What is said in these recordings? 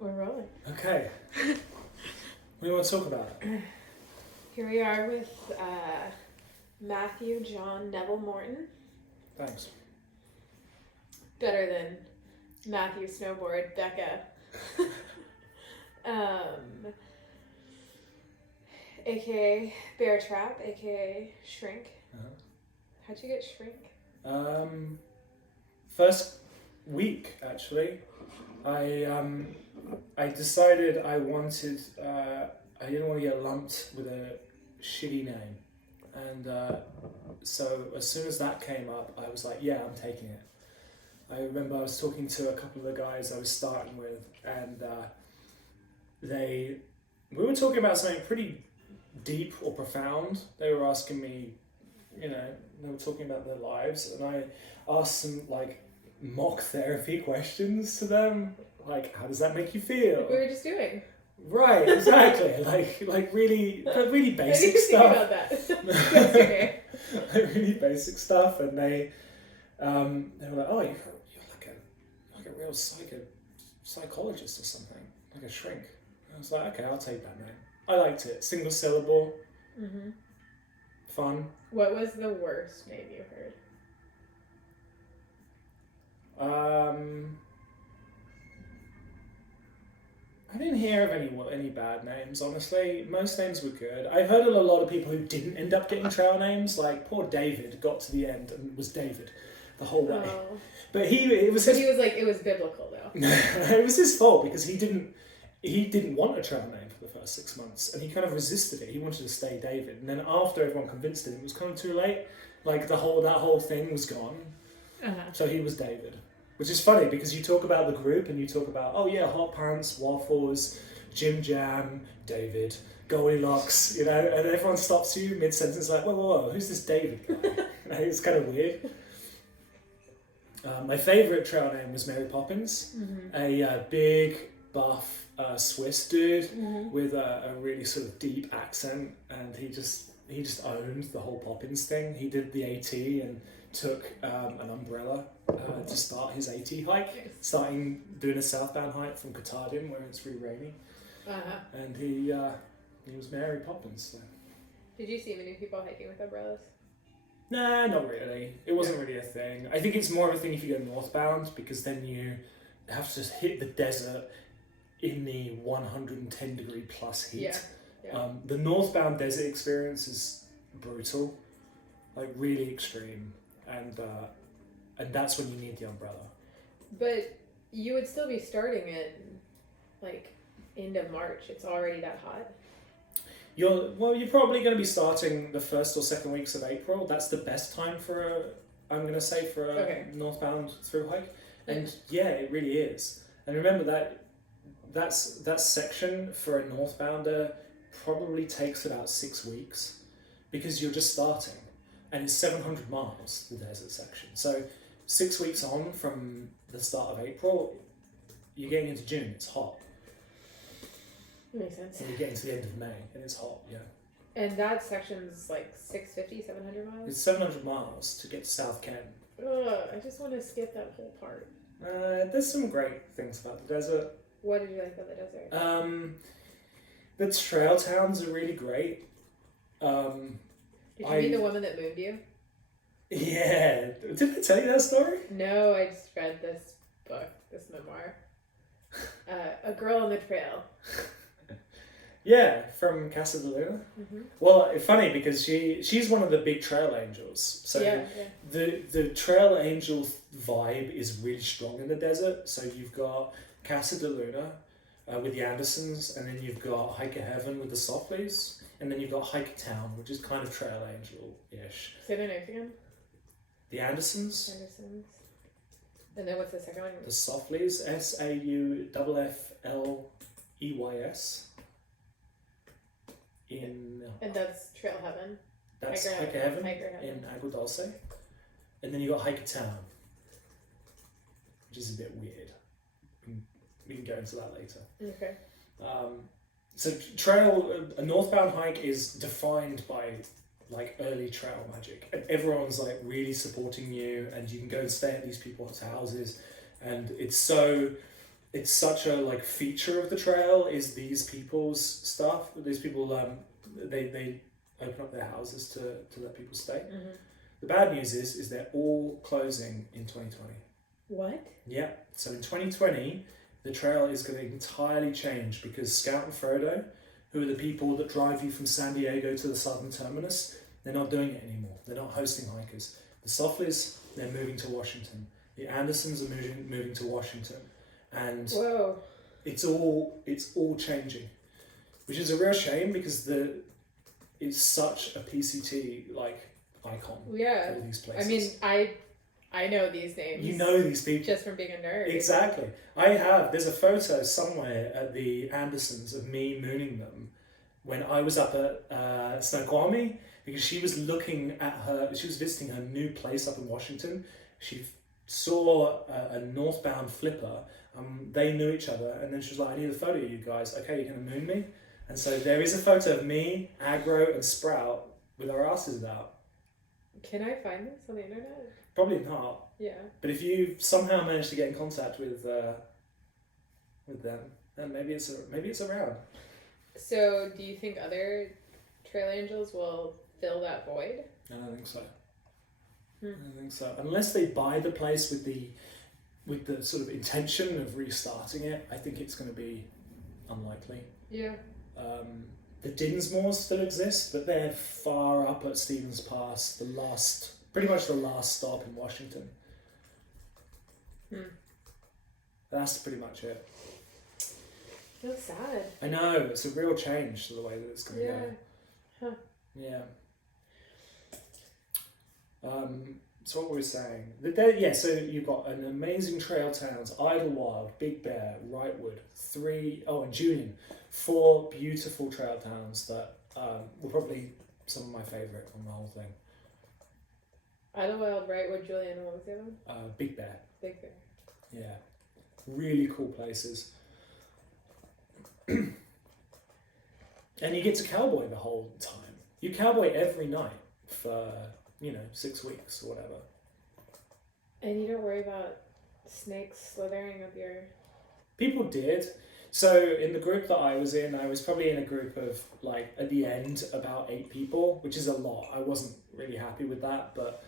We're rolling. Okay. What do you want to talk about? Here we are with Matthew John Neville Morton. Thanks. Better than Matthew Snowboard Becca. AKA Bear Trap, AKA Shrink. Uh-huh. How'd you get Shrink? First week actually, I decided I wanted I didn't want to get lumped with a shitty name, and so as soon as that came up, I was like, yeah, I'm taking it. I remember I was talking to a couple of the guys I was starting with, and we were talking about something pretty deep or profound. They were asking me, they were talking about their lives, and I asked some like mock therapy questions to them, like, how does that make you feel? Like we were just doing. Right, exactly. like really basic stuff. I didn't think about that. That's okay. Like really basic stuff, and they were like, oh, you're like a real psychologist or something, like a shrink. I was like, okay, I'll take that name. I liked it. Single syllable. Mm-hmm. Fun. What was the worst name you heard? I didn't hear of any bad names, honestly. Most names were good. I've heard of a lot of people who didn't end up getting trail names. Like poor David got to the end and was David the whole way. Oh. But he was like, it was biblical though. it was his fault because he didn't want a trail name for the first 6 months, and he kind of resisted it. He wanted to stay David, and then after everyone convinced him, it was kind of too late. Like that whole thing was gone. Uh-huh. So he was David, which is funny because you talk about the group and you talk about, oh yeah, hot pants, waffles, Jim Jam, David, Goldilocks, and everyone stops you mid sentence like, whoa, who's this David guy? It's kind of weird. My favourite trail name was Mary Poppins, mm-hmm. a big buff Swiss dude mm-hmm. with a really sort of deep accent, and he just owned the whole Poppins thing. He did the AT and took an umbrella to start his AT hike, starting doing a southbound hike from Katahdin where it's really rainy. Uh-huh. And he was Mary Poppins. So. Did you see many people hiking with umbrellas? Nah, not really. It wasn't really a thing. I think it's more of a thing if you go northbound, because then you have to hit the desert in the 110 degree plus heat. Yeah. The northbound desert experience is brutal, like really extreme, and that's when you need the umbrella. But you would still be starting in like end of March. It's already that hot. You're probably going to be starting the first or second weeks of April. That's the best time for a northbound through hike. And yeah, it really is. And remember that section for a northbounder probably takes about 6 weeks, because you're just starting, and it's 700 miles, the desert section. So 6 weeks on from the start of April, you're getting into June, it's hot. That makes sense. And you're getting to the end of May, and it's hot, yeah. And that section's like 650, 700 miles? It's 700 miles to get to South Ken. Ugh, I just want to skip that whole part. There's some great things about the desert. What did you like about the desert? The trail towns are really great. Did you meet the woman that moved you? Yeah. Did I tell you that story? No, I just read this book, this memoir. A Girl on the Trail. Yeah, from Casa de Luna. Mm-hmm. Well, it's funny because she's one of the big trail angels. So the trail angel vibe is really strong in the desert. So you've got Casa de Luna with the Andersons, and then you've got Hiker Heaven with the Softleys, and then you've got Hiker Town, which is kind of trail angel-ish. Say their names again. The Andersons. And then what's the second one? The Softleys, SAUFFLEYS. And that's Trail Heaven. That's Hiker Heaven in Agua Dulce. And then you got Hiker Town, which is a bit weird. We can go into that later. Okay. So a northbound hike is defined by like early trail magic, and everyone's like really supporting you, and you can go and stay at these people's houses, and it's so it's such a like feature of the trail is these people's stuff. These people they open up their houses to let people stay. Mm-hmm. The bad news is they're all closing in 2020. What? Yeah. So in 2020, the trail is going to entirely change because Scout and Frodo, who are the people that drive you from San Diego to the southern terminus, they're not doing it anymore. They're not hosting hikers. The Softleys, they're moving to Washington. The Andersons are moving to Washington. And whoa, it's all changing, which is a real shame because it's such a PCT like icon. Yeah, for these places. I mean, I know these names. You know these people just from being a nerd. Exactly. There's a photo somewhere at the Andersons of me mooning them when I was up at Snoqualmie because she was visiting her new place up in Washington. She saw a northbound flipper. They knew each other, and then she was like, I need a photo of you guys. Okay, you're going to moon me? And so there is a photo of me, Aggro, and Sprout with our asses out. Can I find this on the internet? Probably not. Yeah. But if you somehow manage to get in contact with them, then maybe it's around. So, do you think other trail angels will fill that void? I don't think so. I don't think so. Unless they buy the place with the sort of intention of restarting it, I think it's going to be unlikely. Yeah. The Dinsmores still exist, but they're far up at Stevens Pass, pretty much the last stop in Washington. That's pretty much it. Feels sad. I know, it's a real change to the way that it's going to go. Huh. Yeah. So what were we saying? So you've got an amazing trail towns, Idlewild, Big Bear, Wrightwood, and Julian. 4 beautiful trail towns that were probably some of my favourite on the whole thing. Idlewild, Wrightwood, Julian, what was the other one? Big Bear. Big Bear. Yeah. Really cool places. And you get to cowboy the whole time. You cowboy every night for, 6 weeks or whatever. And you don't worry about snakes slithering up your... People did. So in the group that I was in, I was probably in a group of, at the end, about 8 people, which is a lot. I wasn't really happy with that, but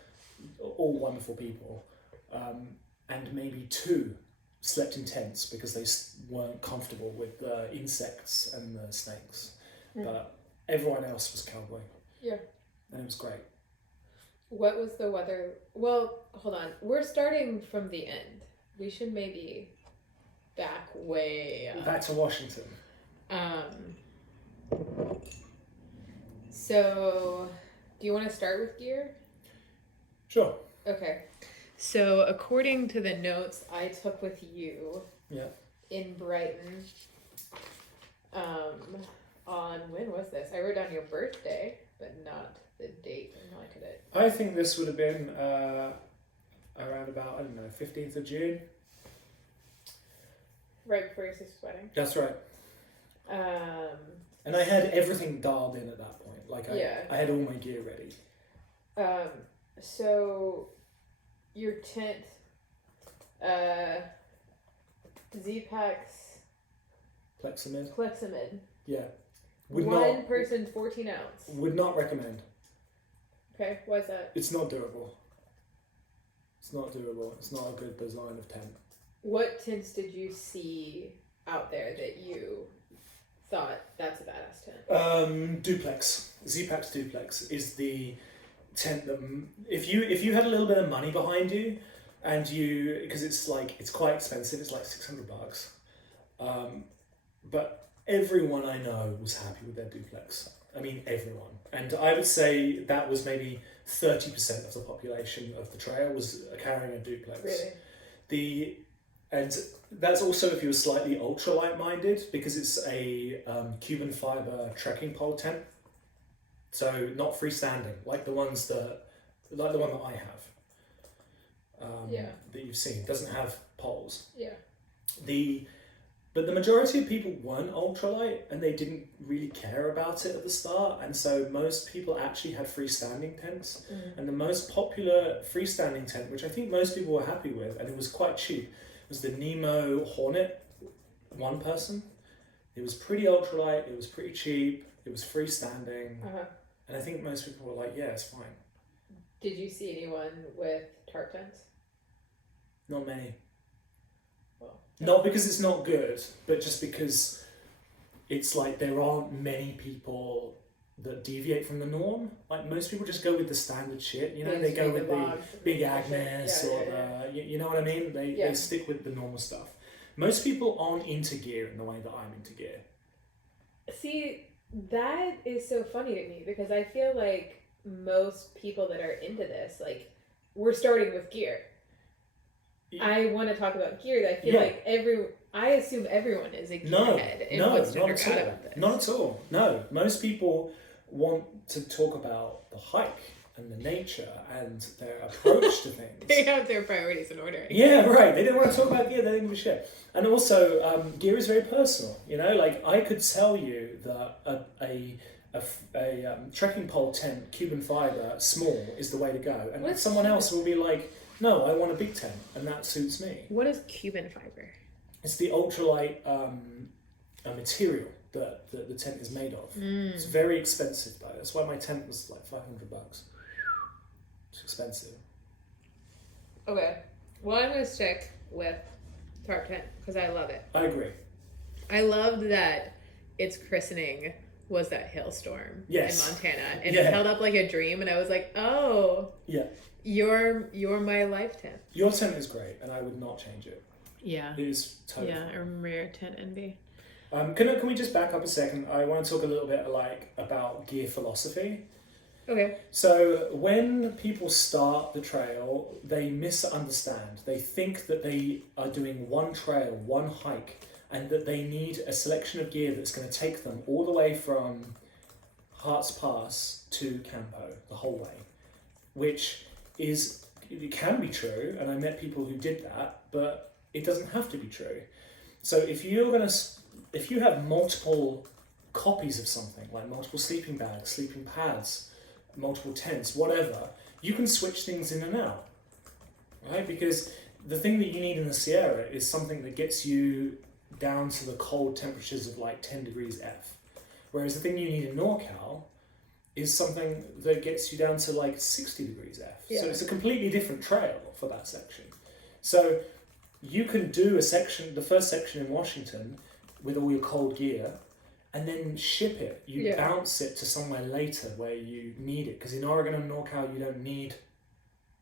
all wonderful people. And maybe 2 slept in tents because they weren't comfortable with the insects and the snakes. But everyone else was cowboy. Yeah. And it was great. What was the weather? Well, hold on. We're starting from the end. We should maybe back way up. Back to Washington. So, do you want to start with gear? Sure. Okay. So, according to the notes I took with you in Brighton, on, when was this? I wrote down your birthday, but not the date and look at it. I think this would have been around about, 15th of June. Right before your sister's wedding? That's right. And I had everything dialed in at that point. I had all my gear ready. So, your tent, Z-Packs... Plexamid. Yeah. One person, 14 ounce. Would not recommend. Okay, why is that? It's not durable. It's not a good design of tent. What tents did you see out there that you thought that's a badass tent? Duplex. Z-Packs Duplex is the tent that if you had a little bit of money behind you and because it's quite expensive, it's like $600. But everyone I know was happy with their duplex. I mean, everyone. And I would say that was maybe 30% of the population of the trail was carrying a duplex. Really? And that's also if you were slightly ultralight minded, because it's a Cuban fiber trekking pole tent. So not freestanding, like the one that I have. That you've seen. It doesn't have poles. Yeah. But the majority of people weren't ultralight and they didn't really care about it at the start, and so most people actually had freestanding tents. And the most popular freestanding tent, which I think most people were happy with, and it was quite cheap, was the Nemo Hornet one person. It was pretty ultralight. It was pretty cheap. It was freestanding, and I think most people were like, "Yeah, it's fine." Did you see anyone with tarp tents? Not many. Well, not because it's not good, but just because it's like there aren't many people that deviate from the norm. Like most people just go with the standard shit, you know, they go with the Big Agnes or the, you know what I mean? They stick with the normal stuff. Most people aren't into gear in the way that I'm into gear. See, that is so funny to me because I feel like most people that are into this, like, we're starting with gear. I want to talk about gear. I feel like I assume everyone is a gearhead and wants to nerd out about this. Not at all. No, most people want to talk about the hike and the nature and their approach to things. They have their priorities in order. Yeah, right. They didn't want to talk about gear. They didn't give a shit. And also, gear is very personal. You know, like I could tell you that a trekking pole tent, Cuban fiber, small is the way to go, and someone else will be like, "No, I want a big tent, and that suits me." What is Cuban fiber? It's the ultralight material that the tent is made of. It's very expensive though. That's why my tent was like $500. It's expensive. Okay. Well, I'm going to stick with tarp tent because I love it. I agree. I loved that its christening was that hailstorm in Montana. And it held up like a dream. And I was like, oh, you're my life tent. Your tent is great and I would not change it. Yeah. It is totally I remember your tent envy. Can we just back up a second? I want to talk a little bit about gear philosophy. Okay. So when people start the trail, they misunderstand. They think that they are doing one trail, one hike, and that they need a selection of gear that's going to take them all the way from Hart's Pass to Campo, the whole way, which it can be true, and I met people who did that, but it doesn't have to be true. So if you have multiple copies of something, like multiple sleeping bags, sleeping pads, multiple tents, whatever, you can switch things in and out, right? Because the thing that you need in the Sierra is something that gets you down to the cold temperatures of like 10 degrees F. Whereas the thing you need in NorCal is something that gets you down to like 60 degrees F. Yeah. So it's a completely different trail for that section. So you can do the first section in Washington with all your cold gear, and then ship it. You bounce it to somewhere later where you need it. Because in Oregon and NorCal, you don't need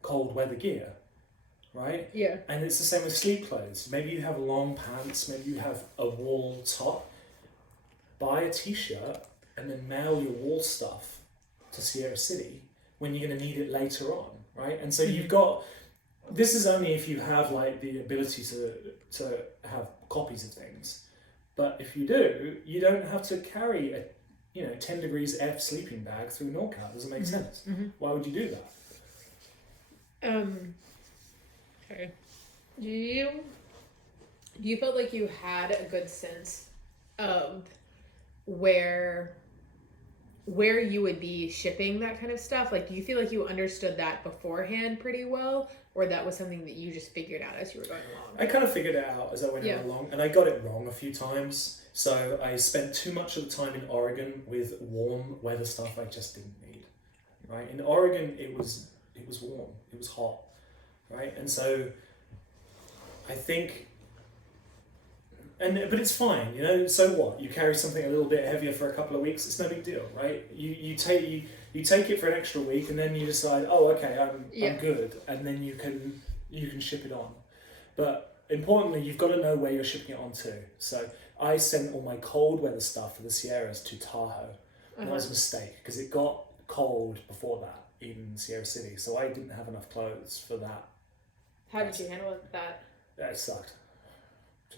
cold weather gear, right? Yeah. And it's the same with sleep clothes. Maybe you have long pants, maybe you have a wool top. Buy a t-shirt and then mail your wool stuff to Sierra City when you're going to need it later on, right? And so you've got... This is only if you have like the ability to have copies of things. But if you do, you don't have to carry a 10 degrees F sleeping bag through NorCal. Doesn't make sense. Mm-hmm. Why would you do that? Okay. Do you felt like you had a good sense of where you would be shipping that kind of stuff? Like, do you feel like you understood that beforehand pretty well? Or that was something that you just figured out as you were going along? I kind of figured it out as I went along, and I got it wrong a few times. So I spent too much of the time in Oregon with warm weather stuff I just didn't need. Right? In Oregon, it was warm, it was hot, right? And so I think, but it's fine, So what? You carry something a little bit heavier for a couple of weeks. It's no big deal, right? You take it for an extra week, and then you decide, oh, okay, I'm good, and then you can ship it on. But importantly, you've got to know where you're shipping it on to. So I sent all my cold weather stuff for the Sierras to Tahoe. That was a mistake because it got cold before that in Sierra City, so I didn't have enough clothes for that. How did you handle that? It sucked. I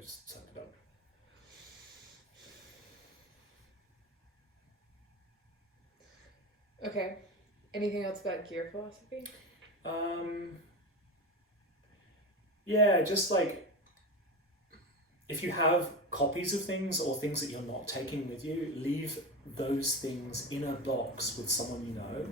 just sucked it up. Okay. Anything else about gear philosophy? Yeah, just like if you have copies of things or things that you're not taking with you, leave those things in a box with someone you know.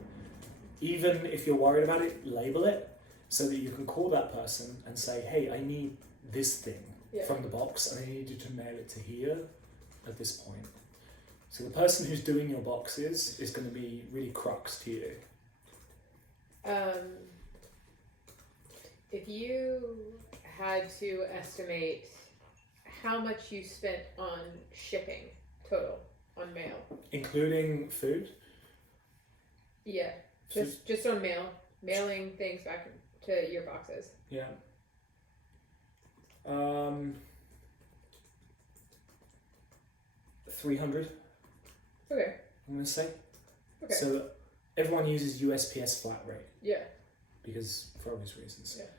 Even if you're worried about it, label it so that you can call that person and say, hey, I need this thing. from the box, and I need you to mail it to here at this point. So the person who's doing your boxes is going to be really crux to you. If you had to estimate how much you spent on shipping total on mail, including food? Yeah, just on mailing things back to your boxes. Yeah. 300. Okay. I'm gonna say. Okay. So everyone uses USPS flat rate. Yeah. Because for obvious reasons. Yeah.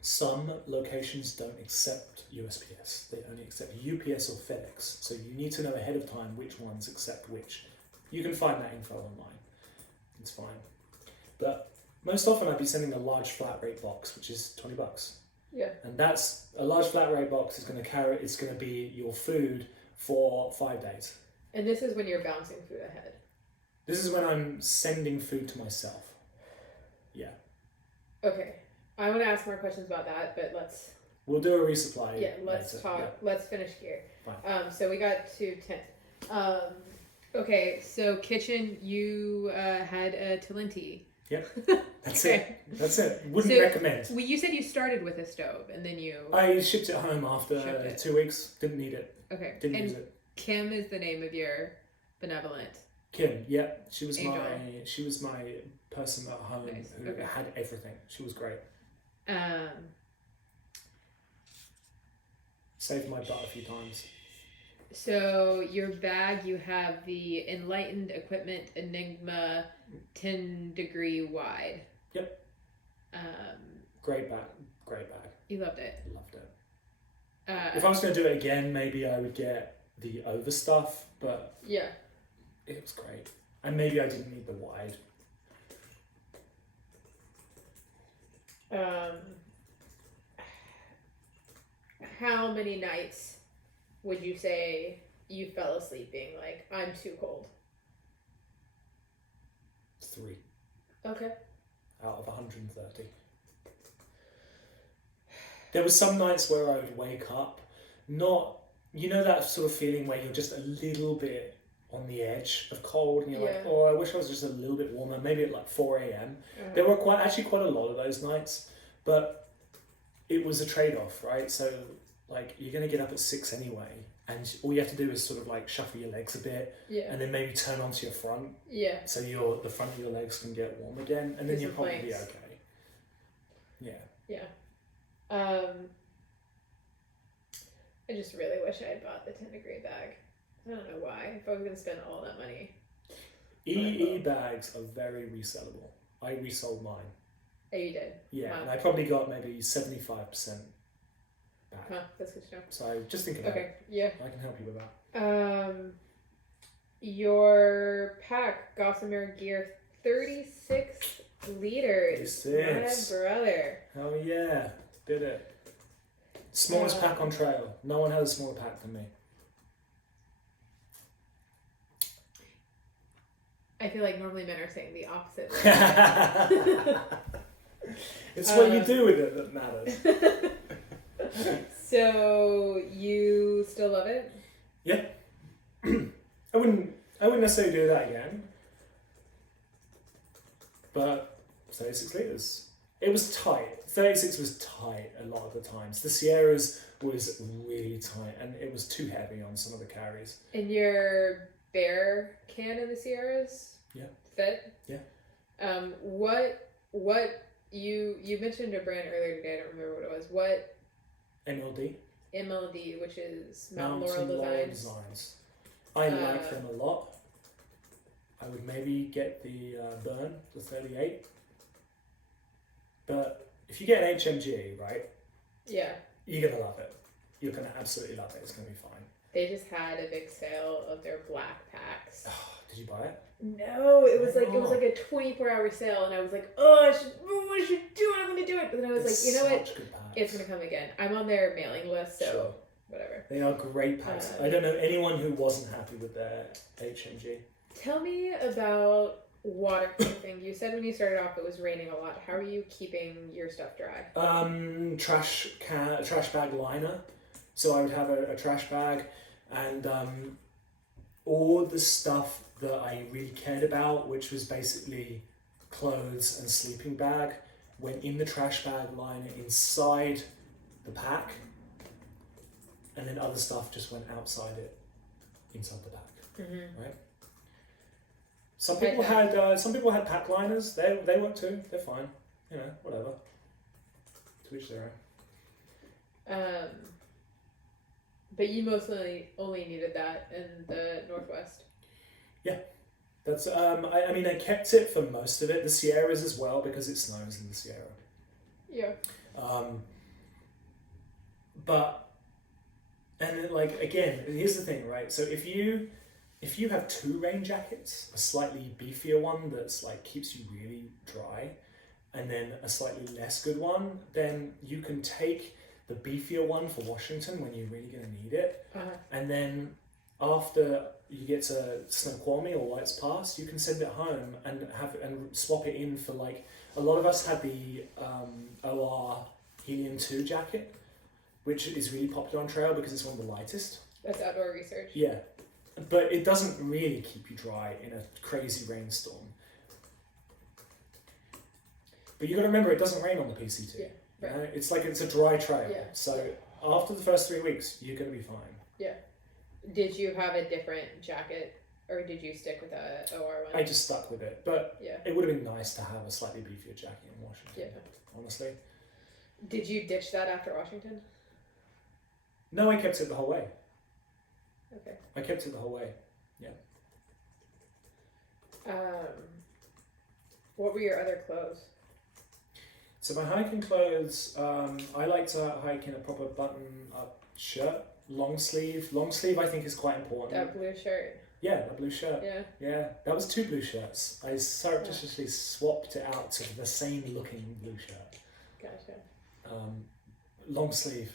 Some locations don't accept USPS. They only accept UPS or FedEx. So you need to know ahead of time which ones accept which. You can find that info online. It's fine. But most often I'd be sending a large flat rate box, which is $20. Yeah. And that's a large flat rate box is going to carry. It's going to be your food for 5 days. And this is when you're bouncing food ahead. This is when I'm sending food to myself. Yeah. Okay. I want to ask more questions about that, but let's... We'll do a resupply. Yeah, let's later. talk. Yeah. Let's finish here. Fine. So we got to 10. Okay, so kitchen, you had a Talenti. Yep. That's Okay. it. That's it. Wouldn't recommend. Well, you said you started with a stove, and then you... I shipped it home after 2 weeks. Didn't need it. Okay. Didn't use it. Kim is the name of your benevolent... Kim, yeah. She was Angel. my person at home who had everything. She was great. Saved my butt a few times. So your bag, you have the Enlightened Equipment Enigma 10 degree wide. Yep. Great bag. You loved it. Loved it. If I was going to do it again, maybe I would get the over stuff, but yeah, it was great. And maybe I didn't need the wide. How many nights would you say you fell asleep being like, I'm too cold? 3. Okay. Out of 130. There was some nights where I would wake up, not, you know that sort of feeling where you're just a little bit on the edge of cold and you're like, oh, I wish I was just a little bit warmer, maybe at like 4 a.m. There were quite a lot of those nights, but it was a trade-off, right? So like you're going to get up at 6 anyway, and all you have to do is sort of like shuffle your legs a bit, and then maybe turn onto your front, so the front of your legs can get warm again, and then you'll probably be okay. Yeah. I just really wish I had bought the 10 degree bag. I don't know why. If I was going to spend all that money. EE bags are very resellable. I resold mine. Oh, you did? Yeah, and I probably got maybe 75% back. Huh, that's good to know. So just think about it. Yeah. I can help you with that. Your pack, Gossamer Gear, 36 liters. 36. My brother. Oh yeah, did it. Smallest pack on trail. No one has a smaller pack than me. I feel like normally men are saying the opposite. It's what you do with it that matters. So you still love it? Yeah. I wouldn't necessarily do that again. But 36 litres. It was tight. 36 was tight a lot of the times. The Sierras was really tight and it was too heavy on some of the carries. And your bear can in the Sierras? Yeah. Fit? Yeah. What you mentioned a brand earlier today, I don't remember what it was. What? MLD. MLD, which is Mountain Laurel Designs. I like them a lot. I would maybe get the Burn, the 38. But if you get an HMG, right? Yeah. You're going to love it. You're going to absolutely love it. It's going to be fine. They just had a big sale of their black packs. Did you buy it? No, it was like a 24-hour sale, and I was like, I should do it. I'm going to do it. But then I was like, you know what? It's going to come again. I'm on their mailing list, so whatever. They are great packs. I don't know anyone who wasn't happy with their HMG. Tell me about waterproofing. You said when you started off it was raining a lot. How are you keeping your stuff dry? Trash bag liner. So I would have a trash bag, and all the stuff that I really cared about, which was basically clothes and sleeping bag, went in the trash bag liner inside the pack, and then other stuff just went outside it, inside the pack. Right. Some people had pack liners. They work too. They're fine. Whatever. To each their own. But you mostly only needed that in the Northwest. Yeah. That's I mean I kept it for most of it. The Sierras as well, because it snows in the Sierra. Yeah. Again, here's the thing, right? So if you have two rain jackets, a slightly beefier one that's like keeps you really dry, and then a slightly less good one, then you can take the beefier one for Washington when you're really going to need it, and then after you get to Snoqualmie or Lights Pass, you can send it home and swap it in for, like, a lot of us had the OR Helium 2 jacket, which is really popular on trail because it's one of the lightest. That's outdoor research. Yeah, but it doesn't really keep you dry in a crazy rainstorm. But you got to remember, it doesn't rain on the PCT. Yeah, right. It's like it's a dry trail. Yeah. So after the first 3 weeks, you're going to be fine. Yeah. Did you have a different jacket, or did you stick with the OR one? I just stuck with it, but it would have been nice to have a slightly beefier jacket in Washington. Yeah. Honestly. Did you ditch that after Washington? No, I kept it the whole way. Okay. I kept it the whole way. Yeah. What were your other clothes? So my hiking clothes, I like to hike in a proper button-up shirt, long sleeve. Long sleeve, I think, is quite important. That blue shirt. Yeah, that blue shirt. Yeah. Yeah, that was 2 blue shirts. I surreptitiously swapped it out to the same looking blue shirt. Gotcha. Long sleeve.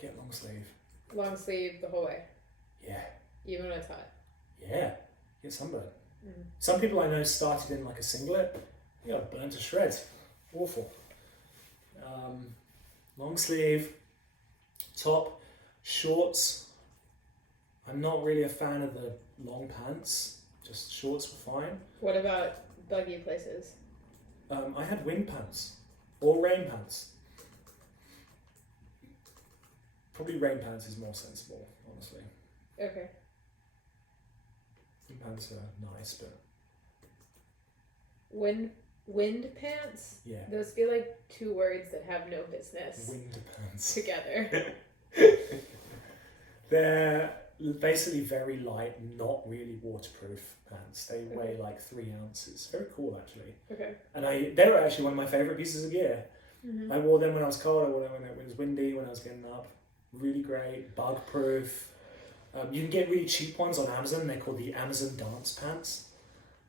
Get long sleeve. Long sleeve the whole way. Yeah. Even when it's hot. Yeah. Get sunburned. Some people I know started in like a singlet. You got burnt to shreds. Awful. Long sleeve, top, shorts. I'm not really a fan of the long pants. Just shorts were fine. What about buggy places? I had wind pants or rain pants. Probably rain pants is more sensible, honestly. Okay. Wind pants are nice, but wind pants? Yeah. Those feel like 2 words that have no business. Wind pants. Together. They're basically very light, not really waterproof pants. They weigh like 3 ounces. Very cool, actually. Okay. And they were actually one of my favourite pieces of gear. Mm-hmm. I wore them when I was cold. I wore them when it was windy, when I was getting up. Really great, bug proof. You can get really cheap ones on Amazon. They're called the Amazon Dance Pants,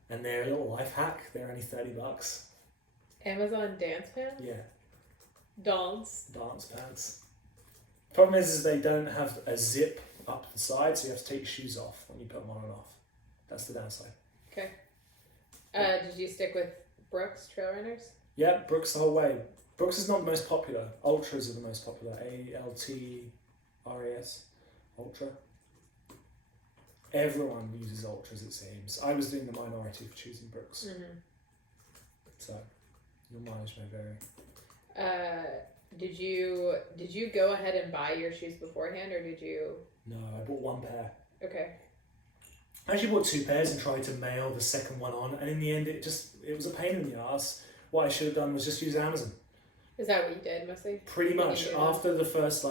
and they're a little life hack. They're only $30. Amazon dance pants? Yeah. Dance pants. Problem is they don't have a zip up the side, so you have to take your shoes off when you put them on and off. That's the downside. Okay. Did you stick with Brooks Trail Runners? Yeah, Brooks the whole way. Brooks is not the most popular. Ultras are the most popular. ALTRAS. Ultra. Everyone uses Ultras, it seems. I was doing the minority for choosing Brooks. Mm-hmm. So, your mileage may vary. Did you go ahead and buy your shoes beforehand, or did you? No, I bought 1 pair. Okay. I actually bought 2 pairs and tried to mail the second one on, and in the end it was a pain in the ass. What I should have done was just use Amazon. Is that what you did mostly? Pretty much. After the first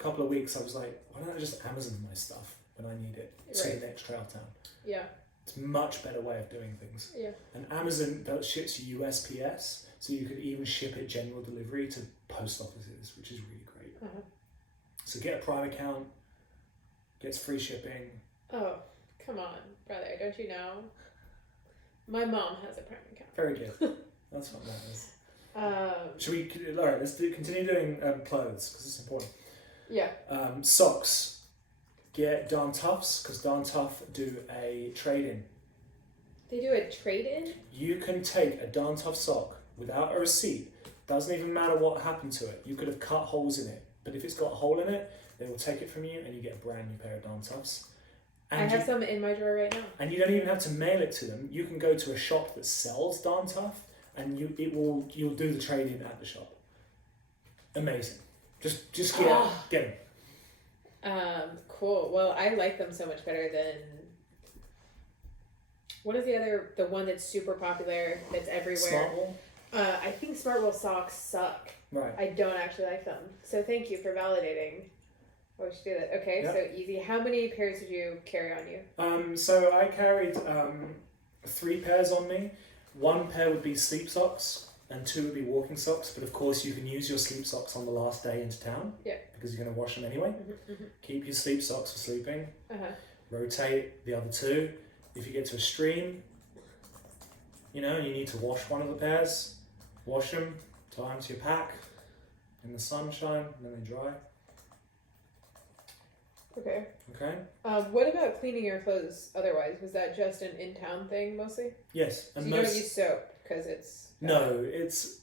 couple of weeks, I was like, why don't I just Amazon my stuff when I need it to the next trail town? Yeah. It's a much better way of doing things. Yeah. And Amazon ships USPS, so you could even ship it general delivery to post offices, which is really great. Uh-huh. So get a Prime account, gets free shipping. Oh, come on, brother! Don't you know? My mom has a Prime account. Very good. That's what matters. Should we? All right, let's continue doing clothes because it's important. Yeah. Socks. Get Darn Toughs because Darn Tough do a trade-in. They do a trade-in? You can take a darn tough sock without a receipt. Doesn't even matter what happened to it. You could have cut holes in it. But if it's got a hole in it, they will take it from you and you get a brand new pair of darn toughs. And I have some in my drawer right now. And you don't even have to mail it to them. You can go to a shop that sells darn tough and you'll do the trade-in at the shop. Amazing. Just get them. Cool. Well, I like them so much better than... What is the one that's super popular, that's everywhere? Smartwool? I think Smartwool socks suck. Right. I don't actually like them. So thank you for validating. Oh, we should do that. Okay, Yep. So easy. How many pairs did you carry on you? So I carried 3 pairs on me. 1 pair would be sleep socks and 2 would be walking socks. But of course you can use your sleep socks on the last day into town. Yeah. Because you're going to wash them anyway. Keep your sleep socks for sleeping. Rotate the other 2. If you get to a stream, you need to wash one of the pairs. Wash them, tie them to your pack in the sunshine, and then they dry. Okay. Okay. What about cleaning your clothes otherwise? Was that just an in-town thing mostly? Yes. And so you don't use soap because it's... No, it's...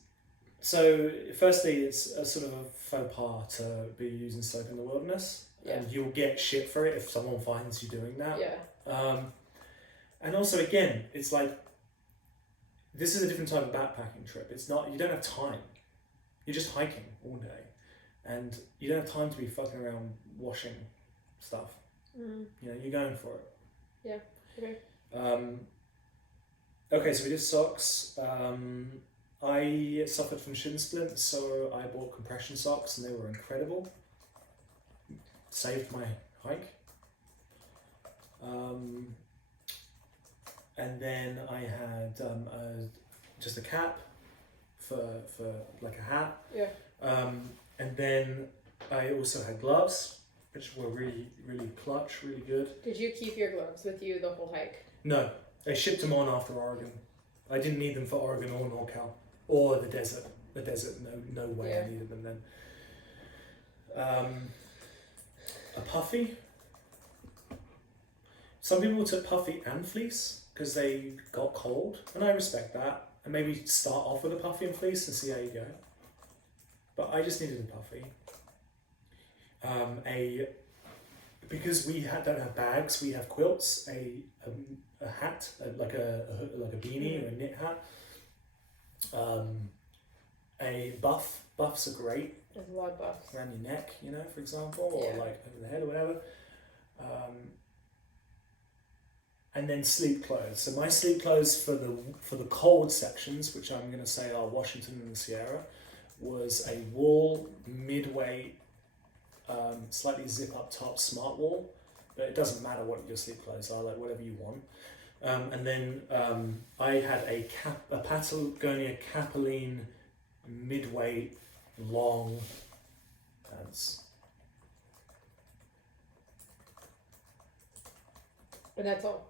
So, firstly, it's a sort of a faux pas to be using soap in the wilderness. Yeah. And you'll get shit for it if someone finds you doing that. Yeah. And also, again, it's like... This is a different type of backpacking trip. It's not... You don't have time. You're just hiking all day. And you don't have time to be fucking around washing stuff. You're going for it. Yeah. Okay. Okay, so we did socks. I suffered from shin splints, so I bought compression socks and they were incredible. Saved my hike. And then I had just a cap for like a hat. Yeah. And then I also had gloves, which were really, really clutch, really good. Did you keep your gloves with you the whole hike? No, I shipped them on after Oregon. I didn't need them for Oregon or NorCal or the desert. The desert, no way I needed them then. A puffy. Some people took puffy and fleece because they got cold, and I respect that. And maybe start off with a puffy and fleece and see how you go. But I just needed a puffy. Because we don't have bags, we have quilts. A hat, like a beanie or a knit hat. A buff. Buffs are great. There's a lot of buffs. Around your neck, for example, or like over the head or whatever. And then sleep clothes. So my sleep clothes for the cold sections, which I'm going to say are Washington and the Sierra, was a wool mid-weight, slightly zip up top smart wool, but it doesn't matter what your sleep clothes are, like whatever you want. And then I had a Patagonia Capeline mid-weight long pants. And that's all.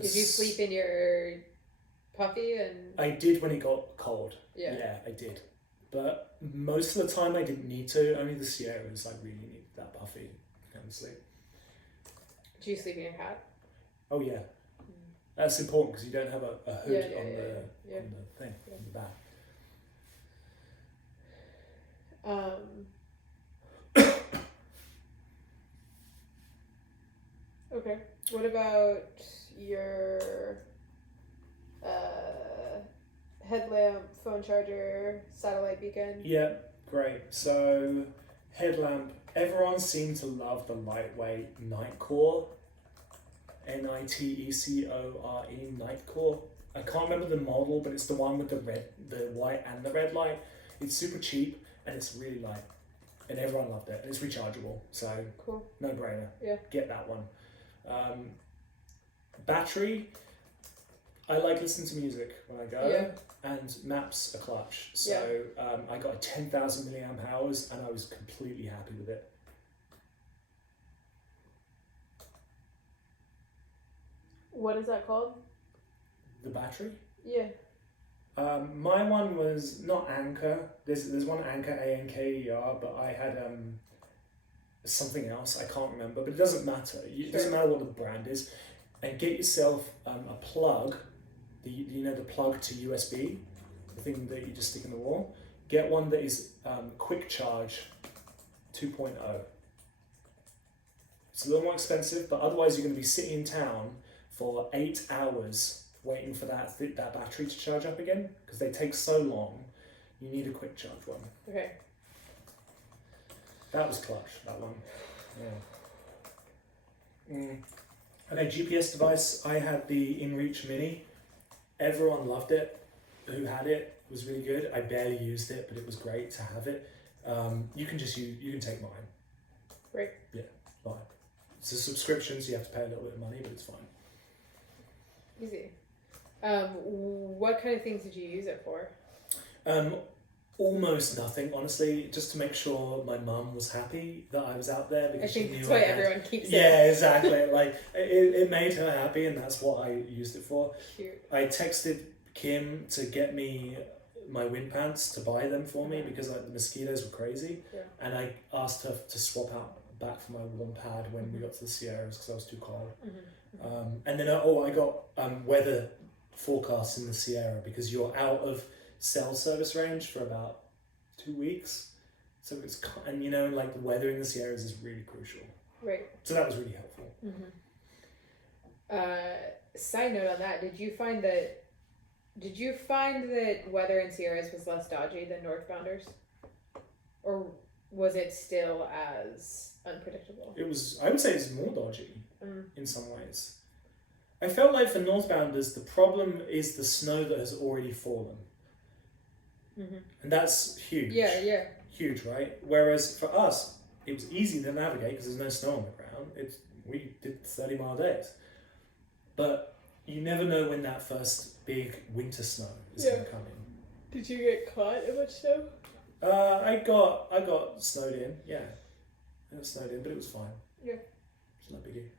Did you sleep in your puffy? And I did when it got cold. Yeah, I did. But most of the time I didn't need to. Only the Sierras I really needed that puffy kind of sleep. Do you sleep in your hat? Oh yeah. That's important because you don't have a hood on the thing, on the back. Okay. What about your headlamp, phone charger, satellite beacon? Yeah, great. So headlamp. Everyone seemed to love the lightweight Nightcore. Nitecore, Nightcore. I can't remember the model, but it's the one with the white and the red light. It's super cheap and it's really light, and everyone loved it. And it's rechargeable, so cool. No brainer. Yeah. Get that one. Battery. I like listening to music when I go, and maps are clutch. So I got a 10,000 milliamp hours, and I was completely happy with it. What is that called? The battery? Yeah. My one was not Anker. There's one Anker, Anker, but I had something else. I can't remember, but it doesn't matter. It doesn't matter what the brand is. And get yourself a plug the plug to USB, the thing that you just stick in the wall. Get one that is quick charge 2.0. It's a little more expensive, but otherwise you're going to be sitting in town for 8 hours waiting for that battery to charge up again, because they take so long. You need a quick charge one. Okay. That was clutch, that one. Yeah. Okay, GPS device. I had the InReach Mini. Everyone loved it. Who had it? It was really good. I barely used it, but it was great to have it. You can take mine. Right. Yeah, fine. It's a subscription, so you have to pay a little bit of money, but it's fine. Easy. What kind of things did you use it for? Almost nothing, honestly, just to make sure my mum was happy that I was out there, because I think she knew that's why everyone keeps it. Yeah, exactly. Like it made her happy, and that's what I used it for. Cute. I texted Kim to get me my wind pants, to buy them for me, because like the mosquitoes were crazy. Yeah. And I asked her to swap out back for my warm pad when we got to the Sierras, because I was too cold. And then I got weather forecasts in the Sierra, because you're out of cell service range for about 2 weeks, so it's, and like the weather in the Sierras is really crucial. Right. So that was really helpful. Side note on that, did you find that weather in Sierras was less dodgy than northbounders, or was it still as unpredictable? I would say it's more dodgy in some ways. I felt like for northbounders, the problem is the snow that has already fallen. And that's huge. Yeah. Huge, right? Whereas for us, it was easy to navigate because there's no snow on the ground. We did 30-mile days. But you never know when that first big winter snow is going to come in. Did you get caught in much snow? I got snowed in, yeah. I got snowed in, but it was fine. Yeah. It's no biggie.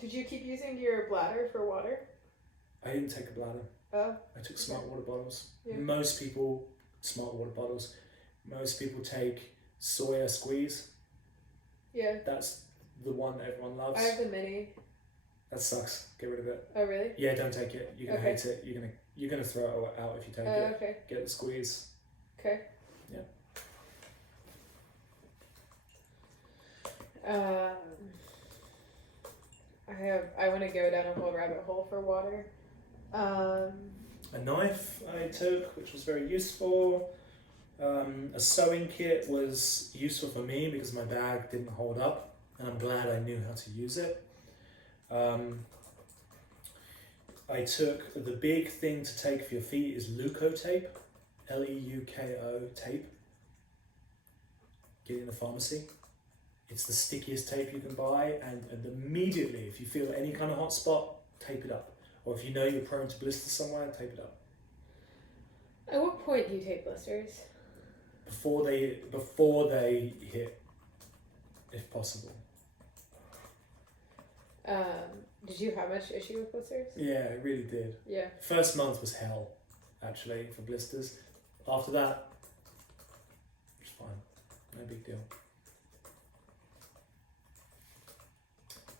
Did you keep using your bladder for water? I didn't take a bladder. Oh. I took smart water bottles. Yeah. Smart water bottles. Most people take soya squeeze. Yeah. That's the one that everyone loves. I have the mini. That sucks. Get rid of it. Oh really? Yeah, don't take it. You're gonna hate it. You're gonna throw it out if you take it. Okay. Get the squeeze. Okay. Yeah. I want to go down a whole rabbit hole for water. A knife I took, which was very useful. A sewing kit was useful for me because my bag didn't hold up, and I'm glad I knew how to use it. I took, the big thing to take for your feet is Leuko tape, Leuko tape. Get it in the pharmacy. It's the stickiest tape you can buy, and immediately, if you feel any kind of hot spot, tape it up. Or if you know you're prone to blisters somewhere, tape it up. At what point do you tape blisters? Before they hit, if possible. Did you have much issue with blisters? Yeah, it really did. Yeah. First month was hell, actually, for blisters. After that, it's fine. No big deal.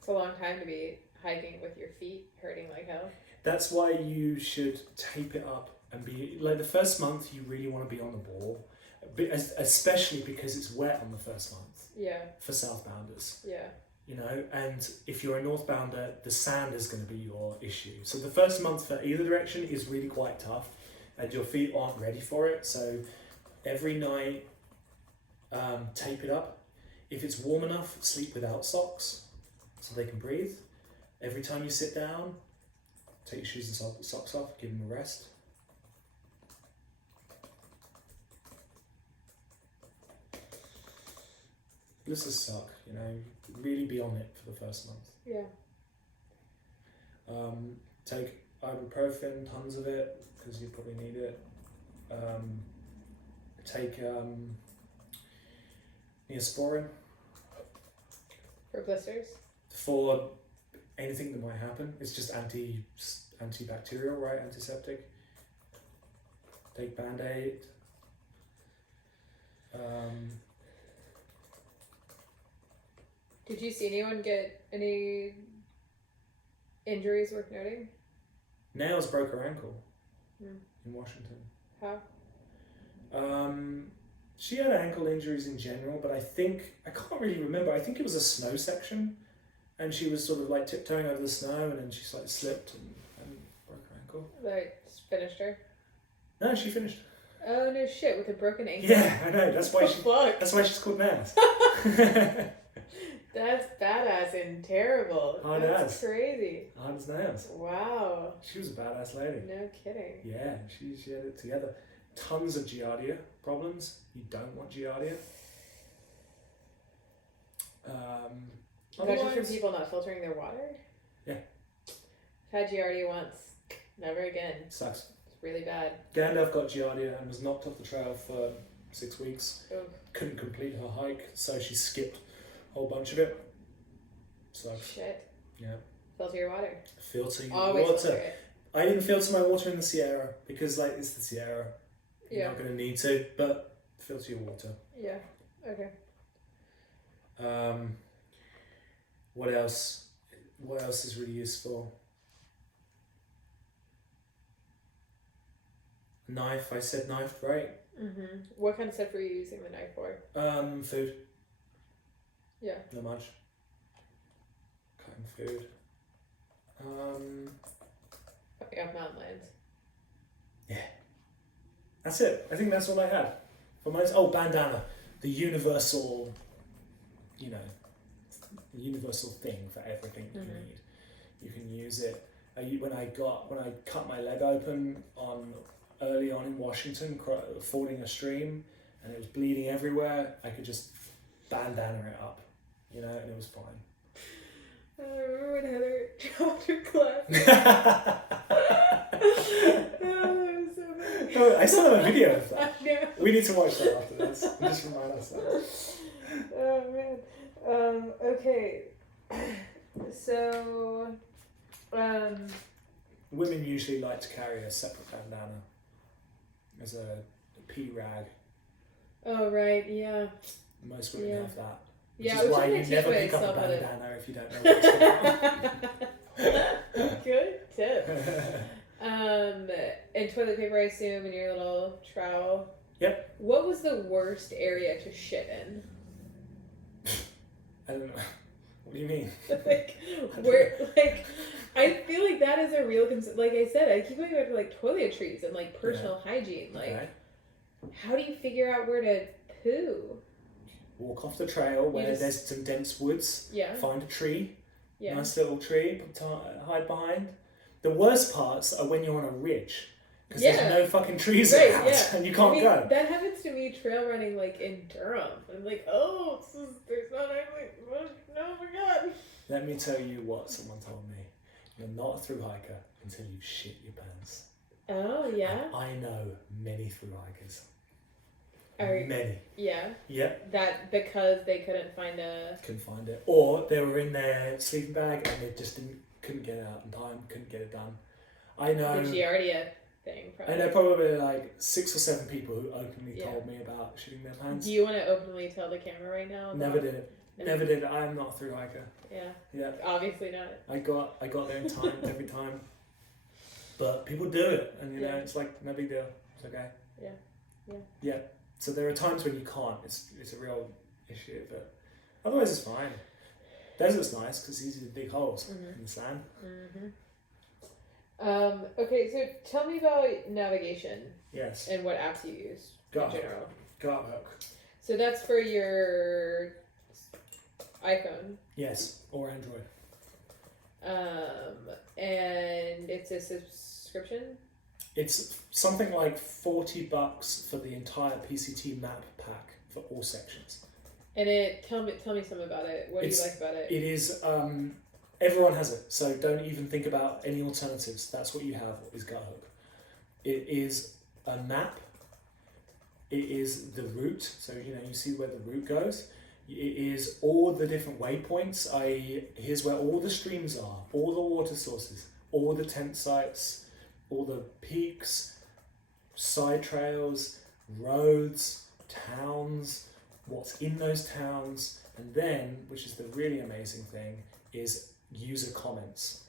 It's a long time to be hiking with your feet hurting like hell. That's why you should tape it up and be like, the first month you really want to be on the ball, especially because it's wet on the first month. Yeah. For southbounders. Yeah. And if you're a northbounder, the sand is going to be your issue. So the first month for either direction is really quite tough, and your feet aren't ready for it. So every night, tape it up. If it's warm enough, sleep without socks so they can breathe. Every time you sit down, take your shoes and socks off, give them a rest. Blisters suck, really be on it for the first month. Yeah. Take ibuprofen, tons of it, because you probably need it. Take Neosporin. For blisters? For anything that might happen. It's just antibacterial, right? Antiseptic. Take Band-Aid. Did you see anyone get any Injuries worth noting? Nails broke her ankle Hmm. in Washington. How? She had ankle injuries in general, but I can't really remember. I think it was a snow section, and she was sort of like tiptoeing over the snow, and then she like slipped and broke her ankle. Like, finished her? No, she finished. Oh no shit! With a broken ankle. Yeah, I know. That's why Fuck. That's why she's called Nails. That's badass and terrible. Hard That's as. crazy. Hard as nails. Wow. She was a badass lady. No kidding. Yeah, she had it together. Tons of giardia problems. You don't want giardia. That's just from people not filtering their water? Yeah. Had giardia once. Never again. Sucks. It's really bad. Gandalf got giardia and was knocked off the trail for 6 weeks. Oof. Couldn't complete her hike, so she skipped a whole bunch of it. Sucks. Shit. Yeah. Filter your water. Filter your Always water. filter it. I didn't filter my water in the Sierra because like it's the Sierra. You're Yeah. not gonna need to, but filter your water. Yeah. Okay. What else? What else is really useful? Knife. I said knife, right? Mm-hmm. What kind of stuff were you using the knife for? Food. Yeah. Not much. Cutting food. Cutting off mountain lions. That's it. I think that's all I had. For mine, bandana. The universal, the universal thing for everything you need. You can use it. When I cut my leg open early on in Washington, fording a stream, and it was bleeding everywhere, I could just bandana it up, and it was fine. I remember when Heather dropped her class. So bad. Oh, I still have a video of that. I know. We need to watch that after this and just remind ourselves. Oh man. Okay. So, Women usually like to carry a separate bandana as a pee rag. Oh right, yeah. Most women have that. Which Yeah, is why you never pick up a myself how to- bandana if you don't know what's going on. Good tip. And toilet paper, I assume, and your little trowel. Yep. What was the worst area to shit in? I don't know. What do you mean? I feel like that is a real concern. Like I said, I keep going back to toiletries and personal hygiene. Okay. How do you figure out where to poo? Walk off the trail where there's some dense woods. Yeah. Find a tree. Yeah. Nice little tree. Hide behind. The worst parts are when you're on a ridge. Because there's no fucking trees around and you can't go. That happens to me trail running in Durham. I'm like, there's not actually, no, oh my god. Let me tell you what someone told me. You're not a thru hiker until you shit your pants. Oh, yeah? And I know many thru hikers. Many. Yeah? Yeah. That because they couldn't find Couldn't find it. Or they were in their sleeping bag and they just couldn't get it out in time, couldn't get it done. I know. the Giardia thing, probably. I know probably 6 or 7 people who openly told me about shitting their pants. Do you want to openly tell the camera right now? Never did it. Never did it. I'm not a thru hiker. Yeah. Yeah. Obviously not. I got there in time every time. But people do it and it's no big deal. It's okay. Yeah. Yeah. So there are times when you can't. It's a real issue, but otherwise it's fine. Desert's nice because these are the big holes in the sand. Okay, so tell me about navigation. Yes. And what apps you use in general. Garthook. So that's for your iPhone. Yes, or Android. And it's a subscription? It's something like $40 for the entire PCT map pack for all sections. And tell me something about it. What do you like about it? It is everyone has it, so don't even think about any alternatives. That's what you have is Garthook. It is a map. It is the route, so you see where the route goes. It is all the different waypoints. Here's where all the streams are, all the water sources, all the tent sites, all the peaks, side trails, roads, towns, what's in those towns, and then, which is the really amazing thing, is user comments.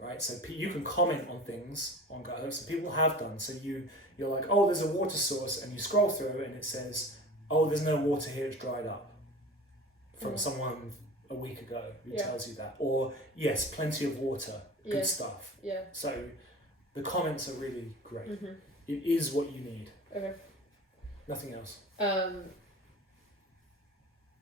right? So you can comment on things on Go. So people have done. So you're like, oh, there's a water source, and you scroll through and it says, oh, there's no water here, it's dried up, from someone a week ago who tells you that. Or yes, plenty of water, good stuff. Yeah. So the comments are really great. It is what you need. Okay. Nothing else.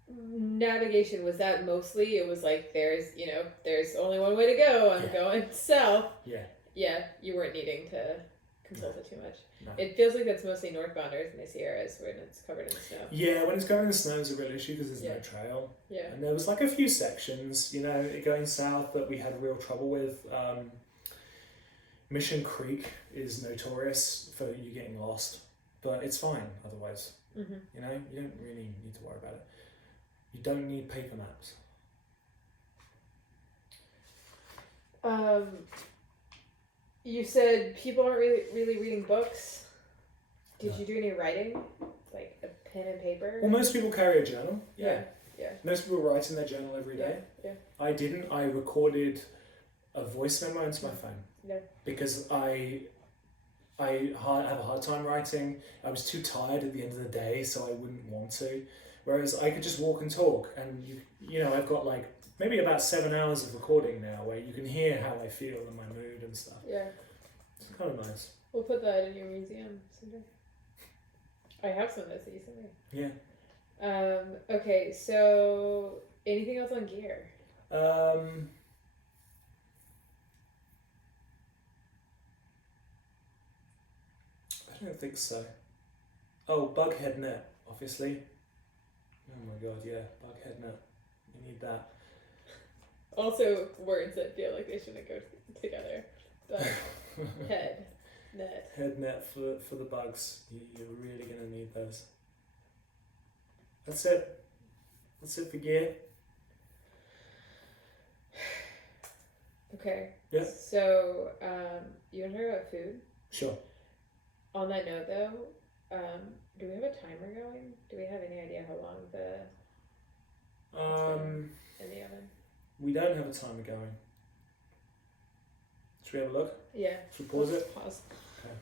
Navigation, was that mostly, it was like, there's only one way to go, I'm going south. Yeah, you weren't needing to consult it too much. No. It feels like that's mostly northbounders in the Sierras when it's covered in snow. Yeah, when it's covered in snow is a real issue because there's no trail. Yeah. And there was like a few sections, going south that we had real trouble with. Mission Creek is notorious for you getting lost, but it's fine otherwise. You don't really need to worry about it. You don't need paper maps. You said people aren't really reading books. Did you do any writing? Like a pen and paper? Well, most people carry a journal. Yeah. Most people write in their journal every day. Yeah. I didn't. I recorded a voice memo into my phone. Yeah. Because I have a hard time writing. I was too tired at the end of the day, so I wouldn't want to. Whereas I could just walk and talk, and I've got like maybe about 7 hours of recording now, where you can hear how I feel and my mood and stuff. Yeah. It's kind of nice. We'll put that in your museum someday. I have some of those that you sent me. Yeah. Okay, so anything else on gear? I don't think so. Oh, bug head net, obviously. Oh my god, yeah, bug head net. You need that. Also, words that feel like they shouldn't go together. But head net. Head net for the bugs. You're really going to need those. That's it. That's it for gear. Okay. Yeah. So, you want to talk about food? Sure. On that note, though, do we have a timer going? Do we have any idea how long in the oven? We don't have a timer going. Should we have a look? Yeah. Should we pause it? Pause. Okay.